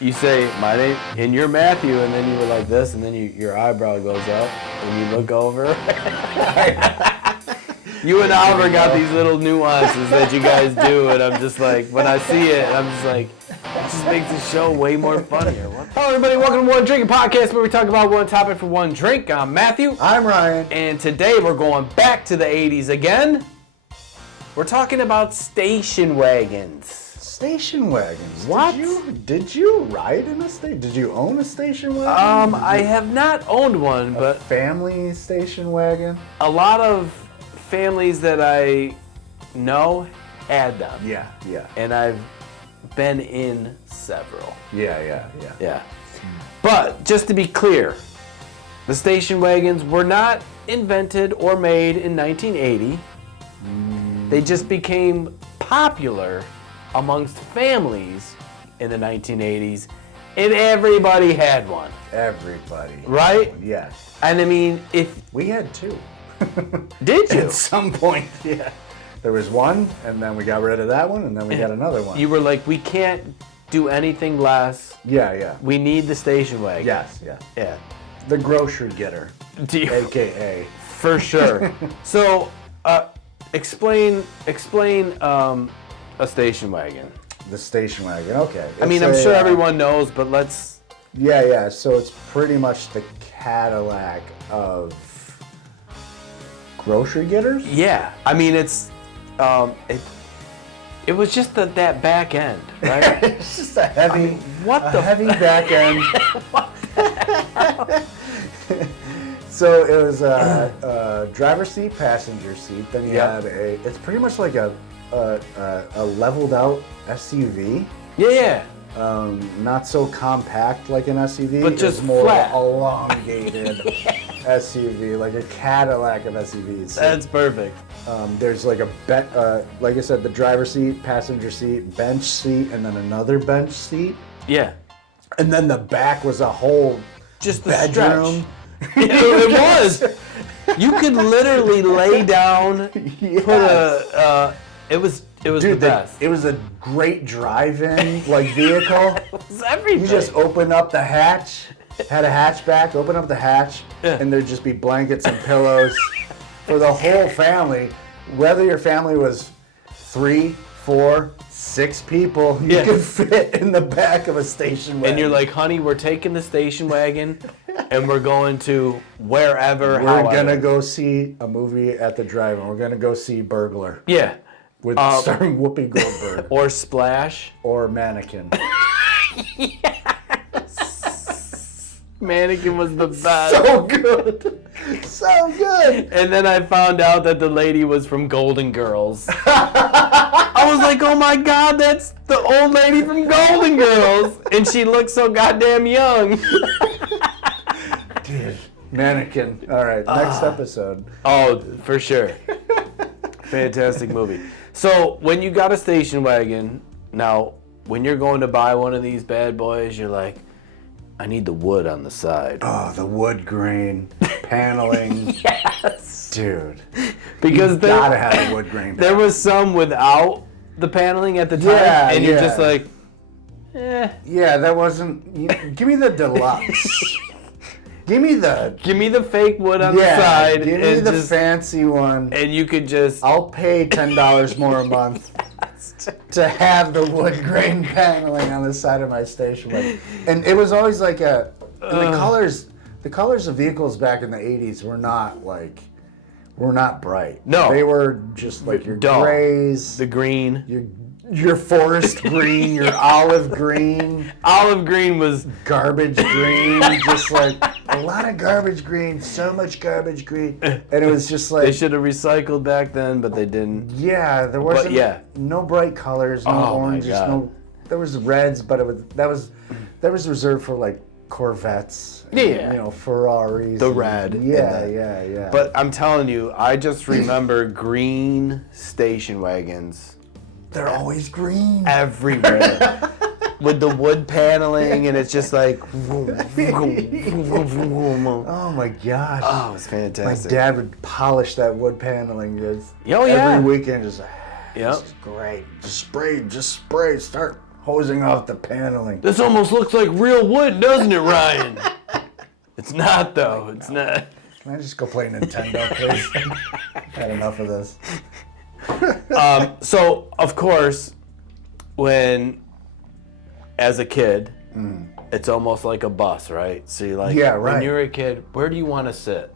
you say my name, and you're Matthew, and then you were like this, and then your eyebrow goes up, and you look over. You and Oliver got these little nuances that you guys do, and I'm just like, when I see it, I'm just like, it just makes the show way more funnier. Hello, everybody. Welcome to One Drinking Podcast, where we talk about one topic for one drink. I'm Matthew. I'm Ryan. And today we're going back to the 80s again. We're talking about station wagons. Station wagons. What? Did you ride in a station? Did you own a station wagon? I have not owned one, but a family station wagon. A lot of families that I know had them. Yeah. And I've been in several. Yeah. But just to be clear, the station wagons were not invented or made in 1980. They just became popular amongst families in the 1980s, and everybody had one. Everybody. Right? Yeah. And I mean, if... We had two. Did you? At some point, yeah. There was one, and then we got rid of that one, and then we got another one. You were like, we can't do anything less. Yeah. We need the station wagon. Yes. Yeah. The grocery getter, AKA. For sure. So, explain a station wagon. The station wagon, okay. I mean, I'm sure everyone knows, but let's... Yeah, so it's pretty much the Cadillac of grocery getters? Yeah, I mean, it's... It was just that back end, right? It's just a heavy, heavy back end. What the hell? So it was a driver's seat, passenger seat. Then you had it's pretty much like a leveled out SUV. Yeah. Not so compact like an SUV, but just more flat. Elongated SUV, like a Cadillac of SUVs. So, that's perfect. There's like like I said, the driver's seat, passenger seat, bench seat, and then another bench seat. Yeah. And then the back was a whole just the bedroom. It was. You could literally lay down, put it was the best. It was a great drive-in vehicle. It was everything. You just open up the hatch, had a hatchback, open up the hatch, Yeah. and there'd just be blankets and pillows for the whole family. Whether your family was 3, 4, 6 people, you could fit in the back of a station wagon. And you're like, honey, we're taking the station wagon, and we're going to wherever. We're gonna go see a movie at the drive-in. We're gonna go see Burglar. Yeah. Starring Whoopi Goldberg. Or Splash. Or Mannequin. Yes! Mannequin was the best. So good. So good. And then I found out that the lady was from Golden Girls. I was like, oh my God, that's the old lady from Golden Girls. And she looks so goddamn young. Dude, Mannequin. All right, next episode. Oh, for sure. Fantastic movie. So when you got a station wagon, now when you're going to buy one of these bad boys, you're like, I need the wood on the side. Oh, the wood grain paneling. Yes. Dude. Because you gotta have a wood grain. There was some without the paneling at the time, and you're just like, eh. Yeah, that wasn't. Give me the deluxe. Give me the fake wood on the side. Give me the fancy one. And you could just... I'll pay $10 more a month to have the wood grain paneling on the side of my station wagon. And it was always like the colors of vehicles back in the 80s were not bright. No. They were just like your dull. grays. The green. Your forest green, your olive green. Olive green was... Garbage green, just like a lot of garbage green, so much garbage green. And it was just like... They should have recycled back then, but they didn't. Yeah, there wasn't no bright colors, no oranges, there was reds, but that was reserved for like Corvettes. And, Ferraris. The red. Yeah. But I'm telling you, I just remember green station wagons. They're always green. Everywhere. With the wood paneling, and it's just like... Oh my gosh. Oh, it's fantastic. My dad would polish that wood paneling every weekend. Just, this is great. Just spray. Start hosing off the paneling. This almost looks like real wood, doesn't it, Ryan? It's not, though. It's not. Can I just go play Nintendo, please? I've had enough of this. So, of course, as a kid, it's almost like a bus, right? So you're like, when you're a kid, where do you want to sit?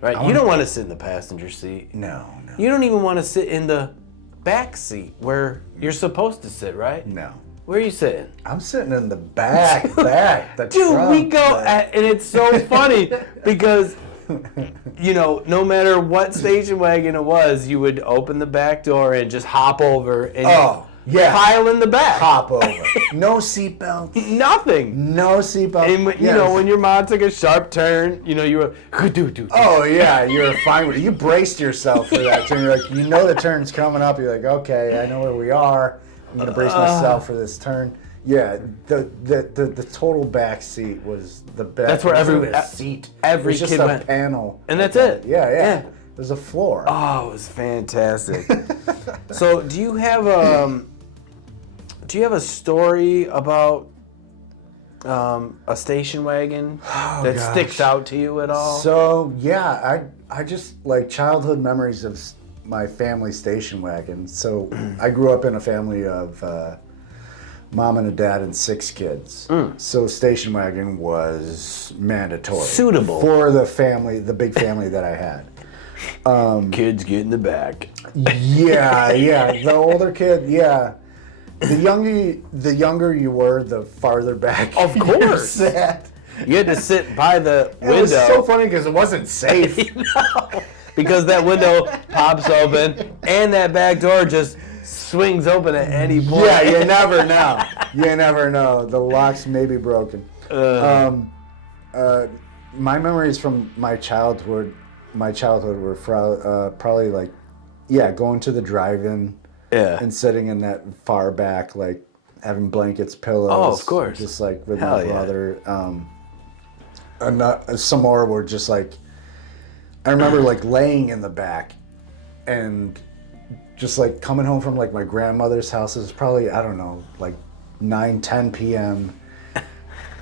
Right? You don't want to sit in the passenger seat. No. You don't even want to sit in the back seat where you're supposed to sit, right? No. Where are you sitting? I'm sitting in the back, the Dude, trunk, we go, and it's so funny because, no matter what station wagon it was, you would open the back door and just hop over and pile in the back. Hop over. No seatbelt. Nothing. No seatbelt. And, when your mom took a sharp turn, you were, oh, yeah, you're fine with it. You braced yourself for that turn. You're like, the turn's coming up. You're like, okay, I know where we are. I'm going to brace myself for this turn. Yeah, the total back seat was the best. That's where every seat. Every it was kid just went. A panel. And that's it. Yeah. There's a floor. Oh, it was fantastic. So, do you have a story about a station wagon that sticks out to you at all? So yeah, I just like childhood memories of my family station wagon. So I grew up in a family of mom and a dad and 6 kids. So station wagon was mandatory. Suitable. For the big family that I had. Kids get in the back. Yeah. The older kid, yeah. The younger you were, the farther back. Of course. Sat. You had to sit by the window. It was so funny because it wasn't safe. Because that window pops open and that back door just swings open at any point. Yeah, you never know. You never know. The locks may be broken. My memories from my childhood were probably like, going to the drive-in and sitting in that far back, like having blankets, pillows. Oh, of course. Just like with my brother. Some more were just like, I remember like laying in the back and just like coming home from like my grandmother's house. It was probably, I don't know, like 9-10 p.m.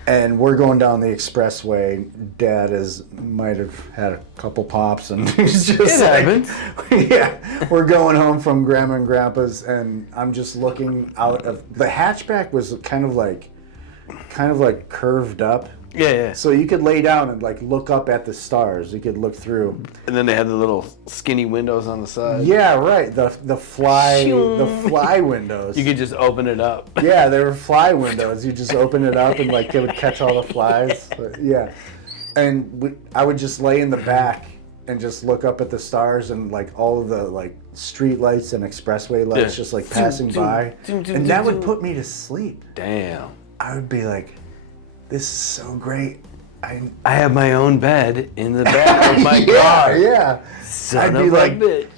And we're going down the expressway. Dad might have had a couple pops and he's just we're going home from Grandma and Grandpa's and I'm just looking out of the hatchback was kind of like curved up. Yeah. So you could lay down and like look up at the stars. You could look through. And then they had the little skinny windows on the side. Yeah, right. The fly windows. You could just open it up. Yeah, they were fly windows. You just open it up and like it would catch all the flies. Yeah. And I would just lay in the back and just look up at the stars and like all of the like street lights and expressway lights just like passing by. And that would put me to sleep. Damn. I would be like, this is so great. I have my own bed in the back of my car. Yeah. Son of a bitch.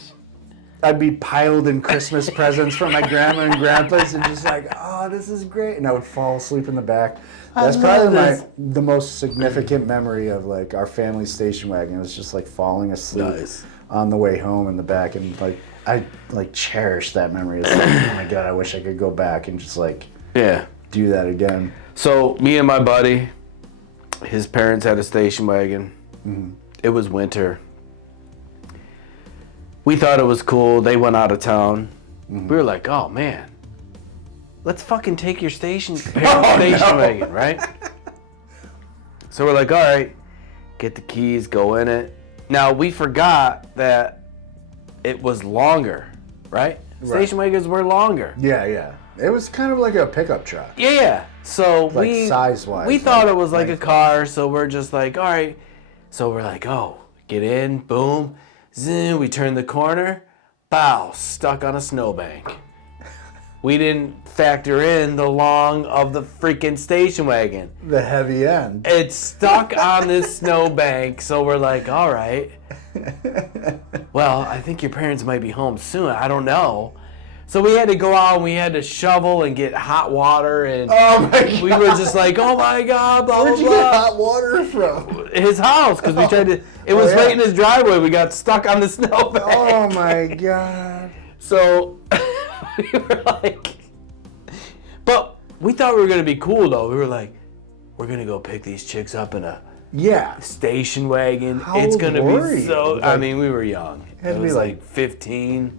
I'd be piled in Christmas presents from my grandma and grandpa's and just like, oh, this is great. And I would fall asleep in the back. That's probably the most significant memory of like our family station wagon. It was just like falling asleep on the way home in the back. And like, I like cherish that memory. It's like, oh my God, I wish I could go back and just like do that again. So me and my buddy, his parents had a station wagon. Mm-hmm. It was winter. We thought it was cool. They went out of town. Mm-hmm. We were like, oh man, let's fucking take your station wagon, right? So we're like, all right, get the keys, go in it. Now we forgot that it was longer, right? Station wagons were longer. Yeah. It was kind of like a pickup truck. Yeah. So like size-wise. We thought it was like a car, so we're just like, all right. So we're like, oh, get in, boom, zoom. We turn the corner, bow, stuck on a snowbank. We didn't factor in the long of the freaking station wagon. The heavy end. It's stuck on this snowbank, so we're like, all right. Well, I think your parents might be home soon. I don't know. So we had to go out and we had to shovel and get hot water and we were just like, oh my God, blah, Where'd blah, you blah. get hot water from? His house, because we tried to, it was right in his driveway. We got stuck on the snowbank. Oh my God. So we were like, But we thought we were going to be cool, though. We were like, we're going to go pick these chicks up in a station wagon. How it's old going to were be you? so... Like, I mean, we were young. had It to was be like 15,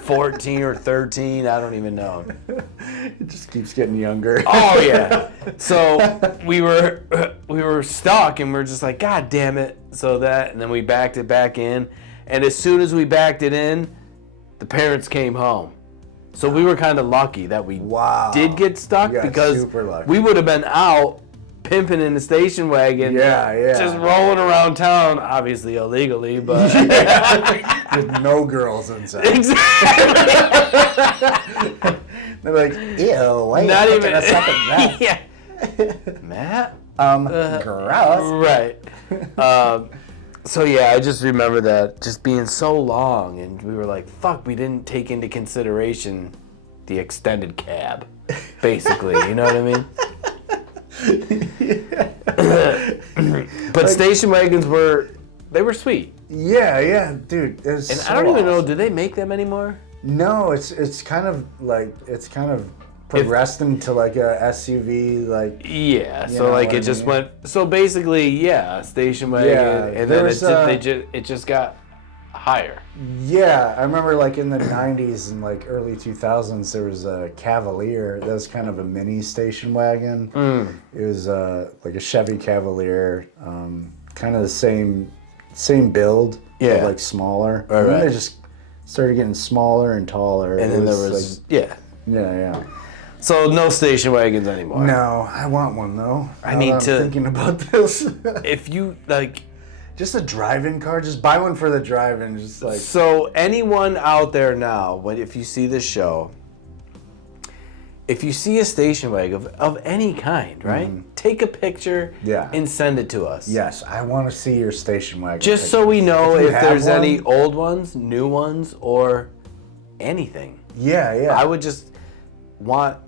14 or 13. I don't even know. It just keeps getting younger. Oh, yeah. So we were stuck, and we're just like, God damn it. So and then we backed it back in. And as soon as we backed it in, the parents came home. So we were kind of lucky that we did get stuck, because we would have been out pimping in the station wagon, just rolling around town, obviously illegally, but with no girls inside. Exactly. They're like, ew, why Not are you even putting us up in that? Matt? Gross. Right. So yeah, I just remember that just being so long, and we were like, fuck, we didn't take into consideration the extended cab, basically, you know what I mean? But station wagons were sweet. Yeah, dude. And so I don't even know, do they make them anymore? No, it's kind of progressed into like a SUV, like so like it just went. So basically, station wagon, and then it just got higher. Yeah, I remember like in the '90s and like early 2000s, there was a Cavalier. That was kind of a mini station wagon. It was like a Chevy Cavalier, kind of the same build, but like smaller. Right, and then they just started getting smaller and taller. And then there was yeah. So no station wagons anymore. No, I want one though. I'm thinking about this. If you like, just a drive-in car, just buy one for the drive-in. Just like, so anyone out there now, if you see this show, if you see a station wagon of any kind, right? Take a picture and send it to us. Yes, I want to see your station wagon. Just pictures. so we know if there's one, any old ones, new ones, or anything. Yeah. I would just want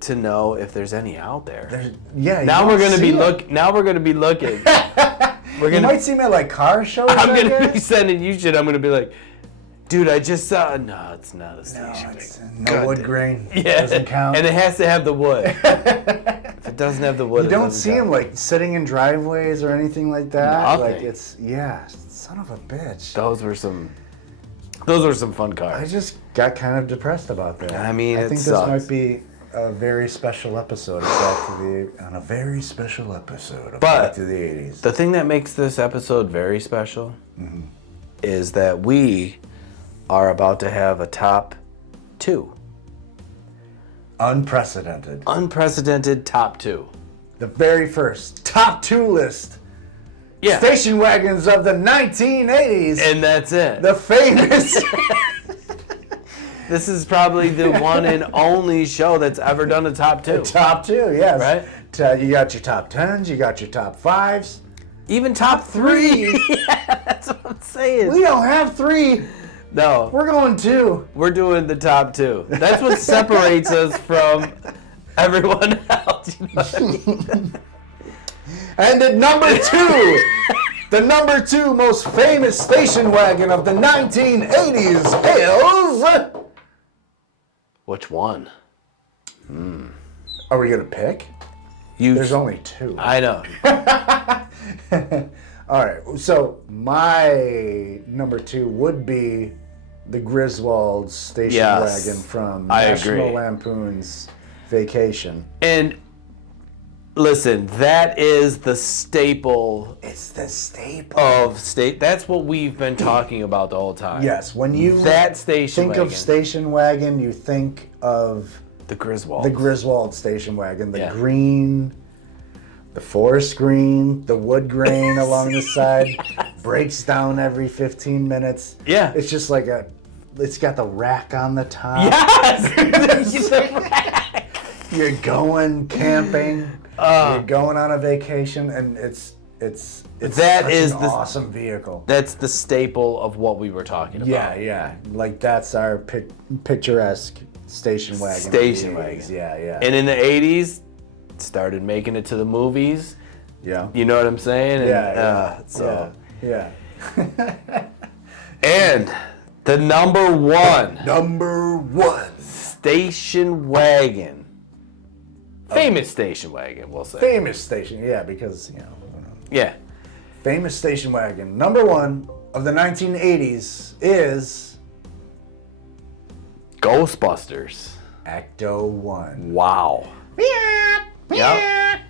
to know if there's any out there. Now we're gonna be looking. You might see me at like car shows. I'm gonna be sending you shit. I'm gonna be like, dude, I just saw. No, it's not a station wagon. No wood grain. Yeah, doesn't count. And it has to have the wood. If it doesn't have the wood, you don't see them like sitting in driveways or anything like that. Nothing. Like it's son of a bitch. Those were some fun cars. I just got kind of depressed about that. I mean, I think sucks. this might be a very special episode of Back to the 80s. The thing that makes this episode very special is that we are about to have a top 2. Unprecedented top 2. The very first top 2 list. Yeah. Station wagons of the 1980s. And that's it. The famous. This is probably the one and only show that's ever done a top 2. Top 2, yes. Right? You got your top 10s, you got your top 5s. Even top 3. Yeah, that's what I'm saying. We don't have 3. No. We're going 2. We're doing the top 2. That's what separates us from everyone else. You know what I mean? And at number 2, the number 2 most famous station wagon of the 1980s is... Which one? Are we going to pick? There's only 2. I know. All right, so my number 2 would be the Grizwalds station wagon from National Lampoon's Vacation. And listen, that is the staple. It's the staple of state. That's what we've been talking about the whole time. Yes, when you think of station wagon, you think of the Grizwalds. The Griswold station wagon, the green, the forest green, the wood grain along the side, breaks down every 15 minutes. Yeah. It's just like it's got the rack on the top. Yes! You're going camping, you're going on a vacation, and it's an awesome vehicle. That's the staple of what we were talking about. Yeah. Like that's our picturesque station wagon. Station wagon. Yeah. And in the 80s, started making it to the movies. Yeah. You know what I'm saying? Yeah. And the number one station wagon Famous station wagon, we'll say. Famous station, yeah, because, Yeah. Famous station wagon. Number one of the 1980s is Ghostbusters. Ecto 1. Wow. Yep.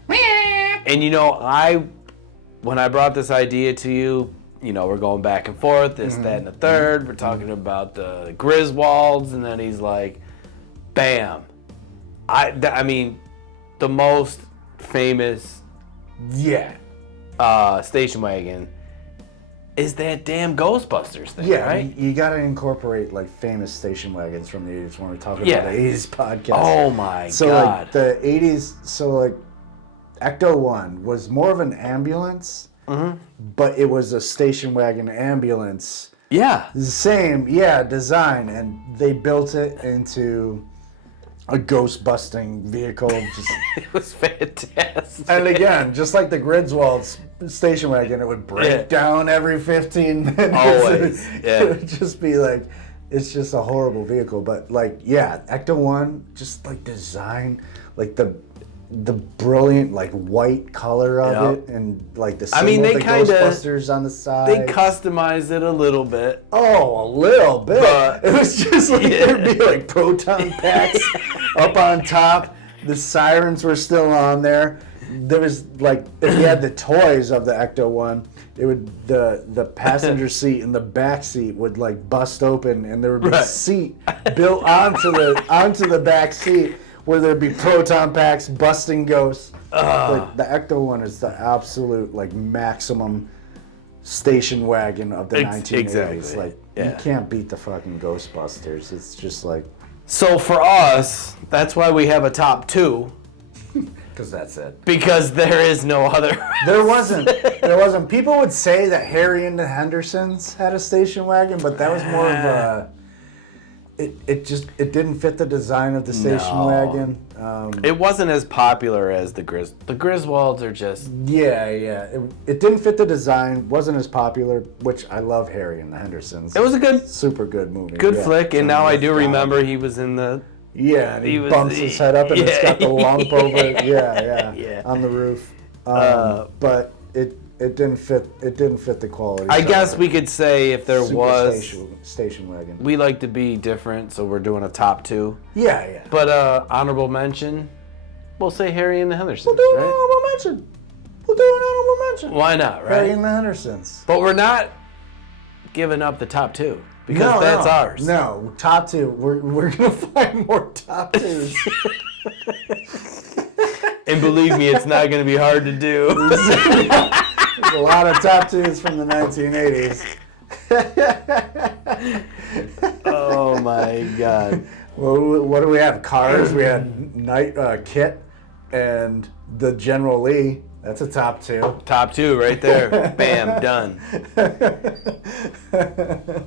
And when I brought this idea to you, we're going back and forth, this, that, and the third. We're talking about the grizwalds, and then he's like, bam. I mean, the most famous station wagon is that damn Ghostbusters thing, right? You got to incorporate like famous station wagons from the 80s when we're talking about the 80s podcast. Oh my God. So like the 80s, Ecto 1 was more of an ambulance, but it was a station wagon ambulance. Yeah. The same, design, and they built it into a ghost-busting vehicle. It was fantastic. And again, just like the grizwalds station wagon, it would break down every 15 minutes. Always, It would just be like, it's just a horrible vehicle. But Ecto 1, just like design, like the brilliant like white color of it, and like the symbol of the Ghostbusters on the side. They customized it a little bit. Oh, a little bit. But, it was just like there'd be like proton packs up on top. The sirens were still on there. There was like, if you had the toys of the Ecto 1, it would the passenger seat and the back seat would like bust open, and there would be a seat built onto the back seat, where there'd be proton packs busting ghosts. Like, the Ecto 1 is the absolute like maximum station wagon of the 1980s. Exactly. Like you can't beat the fucking Ghostbusters. It's just like. So for us, that's why we have a top 2. Because that's it. Because there is no other. There wasn't. People would say that Harry and the Hendersons had a station wagon, but that was more of a. It didn't fit the design of the station wagon. It wasn't as popular as the Grizwalds are just. Yeah. It didn't fit the design. Wasn't as popular. Which I love Harry and the Hendersons. It was a super good movie. Good flick, and now I do remember he was in the. Yeah, and he bumps his head up, and it's got the lump over it. Yeah, on the roof. But it didn't fit. It didn't fit the quality. I guess we could say if there was station wagon. We like to be different, so we're doing a top 2. Yeah. But honorable mention, we'll say Harry and the Hendersons. We'll do an right? honorable mention. We'll do an honorable mention. Why not, right? Harry and the Hendersons. But we're not giving up the top 2 because that's ours. No, top 2. We're gonna find more top 2s. And believe me, it's not going to be hard to do. There's a lot of top 2s from the 1980s. Oh my God. Well, what do we have? Cars. We had Kit and the General Lee. That's a top 2. Top 2 right there. Bam, done.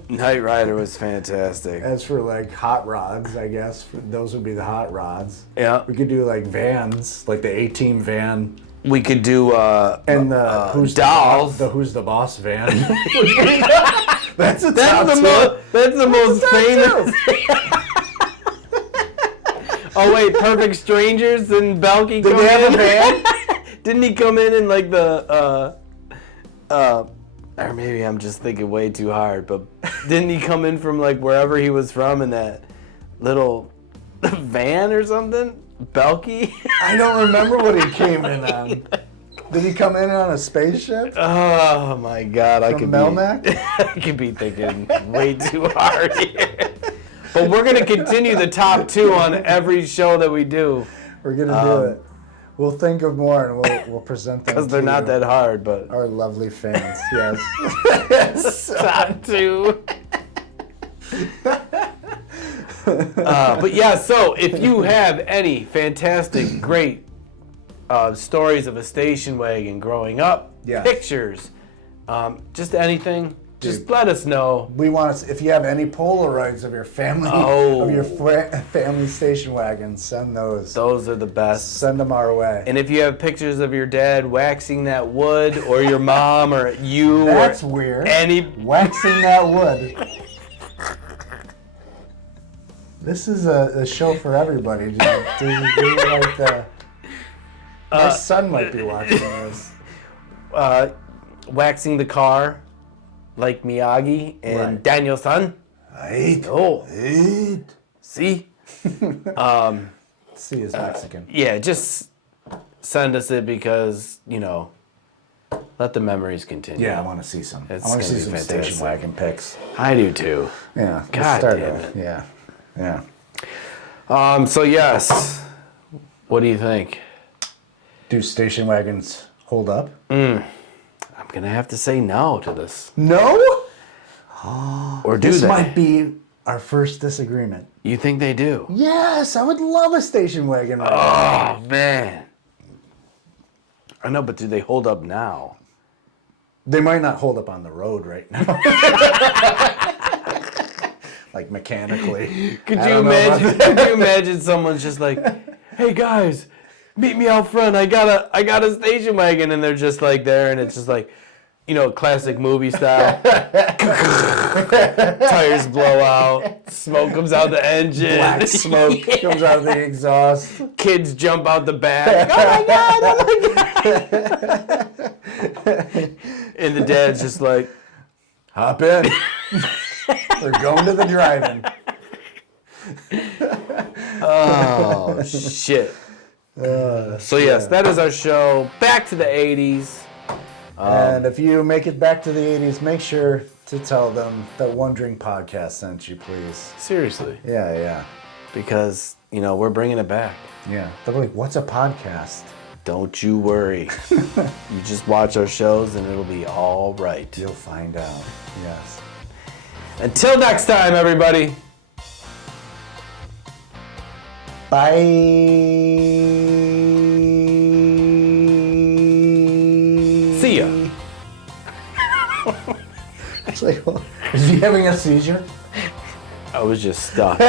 Knight Rider was fantastic. As for like hot rods, I guess those would be the hot rods. Yeah. We could do like vans, like the A-Team van. We could do and the Who's dolls. The Who's the Boss van. That's a top 2. That's the most famous. Oh wait, Perfect Strangers and Belky. Did they have a van? Didn't he come in like the or maybe I'm just thinking way too hard, but didn't he come in from like wherever he was from in that little van or something? Belky? I don't remember what he came in on. Did he come in on a spaceship? Oh my God, I could be thinking way too hard here. But we're gonna continue the top 2 on every show that we do. We're gonna do it. We'll think of more and we'll present them. Because they're not that hard, but our lovely fans, yes. Top 2. But yeah, so if you have any fantastic, great stories of a station wagon growing up, pictures, just anything, just let us know. We want to. If you have any Polaroids of your family, family station wagon, send those. Those are the best. Send them our way. And if you have pictures of your dad waxing that wood, or your mom, or you, that's weird. Waxing that wood. This is a show for everybody. Do like the My son might be watching this. Waxing the car like Miyagi and Right. Daniel-san. Right. Oh. Right. See? C is Mexican. Yeah, just send us it because, let the memories continue. Yeah, I want to see some. It's I want to gonna see be some fantastic. station wagon pics. I do too. Yeah. let's God start damn there. it. Yeah. Yeah. So yes, what do you think? Do station wagons hold up? I'm gonna have to say no to this. No. Or do This they? might be our first disagreement. You think they do? Yes, I would love a station wagon right now. Oh man. I know, but do they hold up now? They might not hold up on the road right now. Like mechanically. Could I you don't know about imagine? Could you imagine someone's just like, "Hey guys, meet me out front. I got a station wagon," and they're just like there, and it's just like, classic movie style. Tires blow out, smoke comes out the engine. Black smoke comes out of the exhaust. Kids jump out the back. Oh my god! Oh my god! And the dad's just like, Hop in. We're going to the drive-in. oh shit. So yes, that is our show. Back to the 80s. And if you make it back to the 80s, make sure to tell them that One Drink Podcast sent you, please. Seriously, Yeah. because we're bringing it back. Yeah. They're like, what's a podcast? Don't you worry. You just watch our shows and it'll be all right. You'll find out. Yes. Until next time, everybody. Bye. See ya. It's like, is he having a seizure? I was just stuck.